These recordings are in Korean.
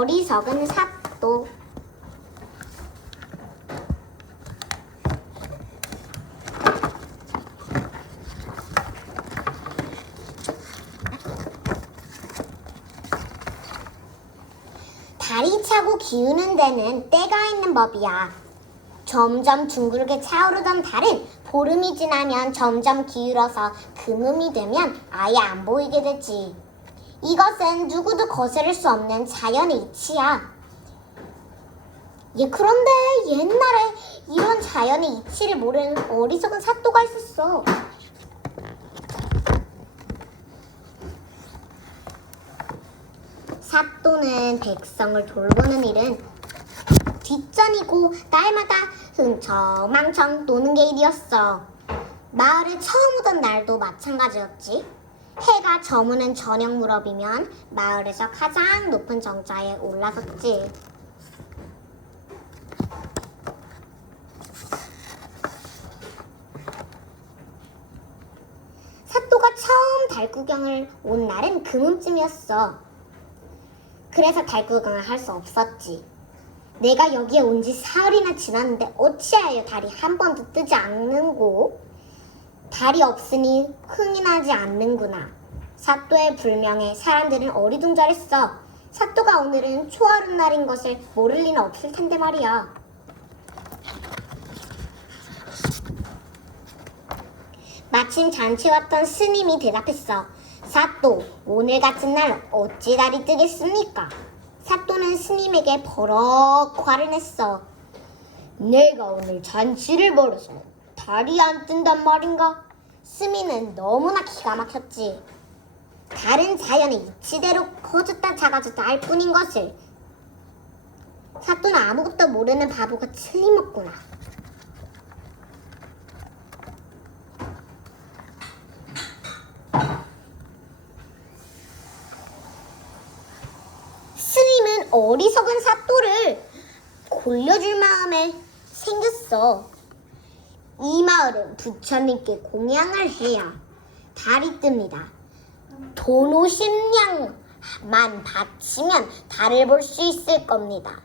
어리석은 사또. 다리 차고 기우는 데는 때가 있는 법이야. 점점 둥글게 차오르던 달은 보름이 지나면 점점 기울어서 금음이 되면 아예 안 보이게 되지. 이것은 누구도 거스를 수 없는 자연의 이치야. 그런데 옛날에 이런 자연의 이치를 모르는 어리석은 사또가 있었어. 사또는 백성을 돌보는 일은 뒷전이고 날마다 흥청망청 노는 게 일이었어. 마을에 처음 오던 날도 마찬가지였지. 해가 저무는 저녁 무렵이면 마을에서 가장 높은 정자에 올라섰지. 사또가 처음 달 구경을 온 날은 금음쯤이었어. 그래서 달 구경을 할 수 없었지. 내가 여기에 온 지 사흘이나 지났는데 어찌하여 달이 한 번도 뜨지 않는고? 달이 없으니 흥이 나지 않는구나. 사또의 불명에 사람들은 어리둥절했어. 사또가 오늘은 초하룻 날인 것을 모를 리는 없을 텐데 말이야. 마침 잔치에 왔던 스님이 대답했어. 사또, 오늘 같은 날 어찌 달이 뜨겠습니까? 사또는 스님에게 버럭 화를 냈어. 내가 오늘 잔치를 벌여서 달이 안 뜬단 말인가? 스님은 너무나 기가 막혔지. 달은 자연의 이치대로 커졌다 작아졌다 할 뿐인 것을. 사또는 아무것도 모르는 바보가 틀림없구나. 스님은 어리석은 사또를 골려줄 마음에 생겼어. 이 마을은 부처님께 공양을 해야 달이 뜹니다. 돈 50냥만 바치면 달을 볼 수 있을 겁니다.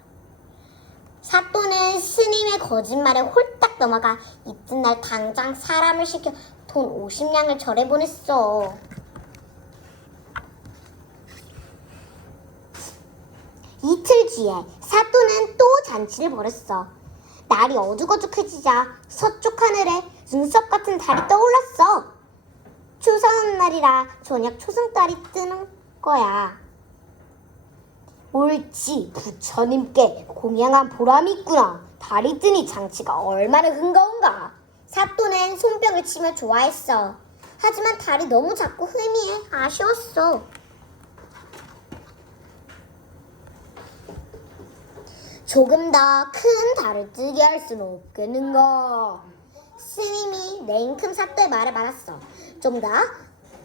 사또는 스님의 거짓말에 홀딱 넘어가 이튿날 당장 사람을 시켜 돈 50냥을 절해 보냈어. 이틀 뒤에 사또는 또 잔치를 벌였어. 날이 어둑어둑해지자 서쪽 하늘에 눈썹 같은 달이 떠올랐어. 추석은 날이라 저녁 초승달이 뜨는 거야. 옳지, 부처님께 공양한 보람이 있구나. 달이 뜨니 장치가 얼마나 흥거운가. 사또는 손뼉을 치며 좋아했어. 하지만 달이 너무 작고 흐미해 아쉬웠어. 조금 더 큰 달을 뜨게 할 수는 없겠는가? 스님이 냉큼 사또의 말을 받았어. 좀 더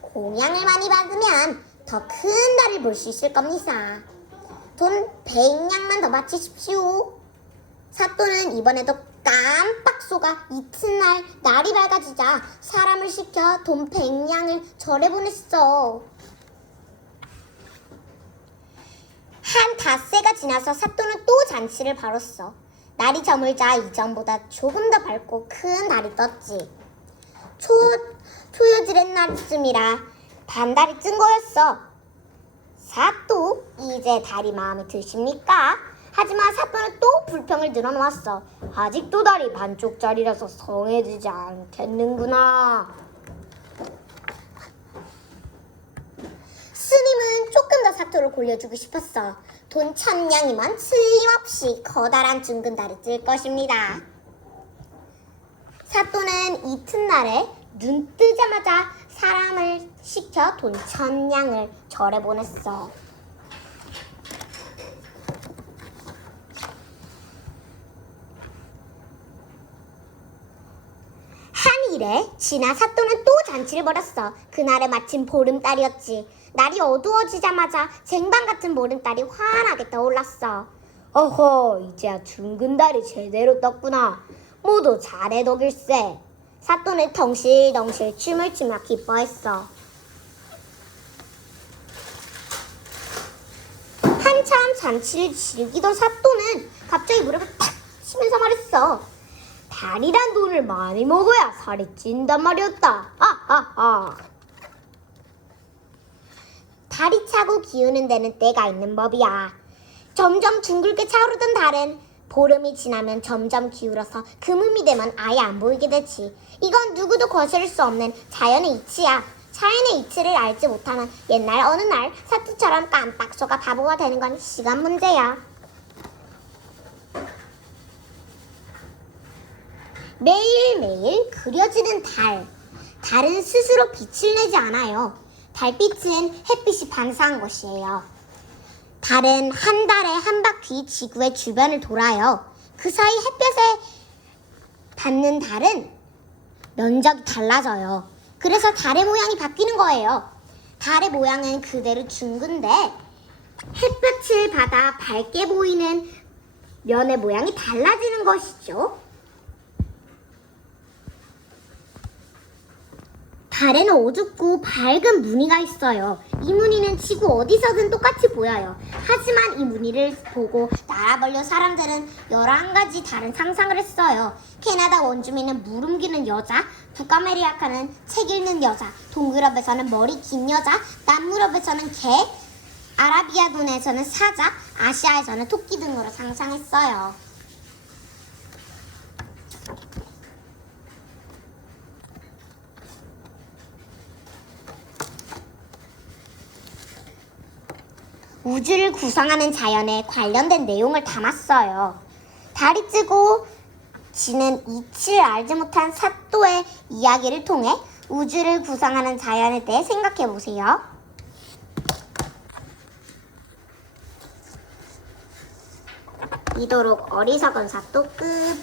공양을 많이 받으면 더 큰 달을 볼 수 있을 겁니다. 돈 100냥만 더 바치십시오. 사또는 이번에도 깜빡 속아 이튿날 날이 밝아지자 사람을 시켜 돈 100냥을 절해 보냈어. 한 닷새가 지나서 사또는 또 잔치를 벌였어. 날이 저물자 이전보다 조금 더 밝고 큰 달이 떴지. 초여질의 날쯤이라 반달이 뜬 거였어. 사또, 이제 달이 마음에 드십니까? 하지만 사또는 또 불평을 늘어놓았어. 아직도 달이 반쪽짜리라서 성해지지 않겠는구나. 스님은 조금 더 사또를 골려주고 싶었어. 돈 1000냥이면 틀림없이 커다란 둥근 달이 뜰 것입니다. 사또는 이튿날에 눈 뜨자마자 사람을 시켜 돈 1000냥을 절해 보냈어. 한 일에 지나 사또는 또 잔치를 벌였어. 그날은 마침 보름달이었지. 날이 어두워지자마자 쟁반 같은 보름달이 환하게 떠올랐어. 어허, 이제야 둥근 달이 제대로 떴구나. 모두 잘해 덕일세. 사또는 덩실덩실 춤을 추며 기뻐했어. 한 한참 잔치를 즐기던 사또는 갑자기 무릎을 탁 치면서 말했어. 달이란 돈을 많이 먹어야 살이 찐단 말이었다. 아하하. 달이 차고 기우는 데는 때가 있는 법이야. 점점 둥글게 차오르던 달은 보름이 지나면 점점 기울어서 금음이 되면 아예 안 보이게 되지. 이건 누구도 거스를 수 없는 자연의 이치야. 자연의 이치를 알지 못하는 옛날 어느 날 사또처럼 깜빡 속아 바보가 되는 건 시간 문제야. 매일매일 그려지는 달. 달은 스스로 빛을 내지 않아요. 달빛은 햇빛이 반사한 것이에요. 달은 한 달에 한 바퀴 지구의 주변을 돌아요. 그 사이 햇볕에 닿는 달은 면적이 달라져요. 그래서 달의 모양이 바뀌는 거예요. 달의 모양은 그대로 둥근데 햇볕을 받아 밝게 보이는 면의 모양이 달라지는 것이죠. 달에는 어둡고 밝은 무늬가 있어요. 이 무늬는 지구 어디서든 똑같이 보여요. 하지만 이 무늬를 보고 날아벌려 사람들은 11가지 다른 상상을 했어요. 캐나다 원주민은 물 옮기는 여자, 북아메리카는 책 읽는 여자, 동유럽에서는 머리 긴 여자, 남유럽에서는 개, 아라비아권에서는 사자, 아시아에서는 토끼 등으로 상상했어요. 우주를 구성하는 자연에 관련된 내용을 담았어요. 달이 뜨고 지는 이치를 알지 못한 사또의 이야기를 통해 우주를 구성하는 자연에 대해 생각해 보세요. 이토록 어리석은 사또 끝.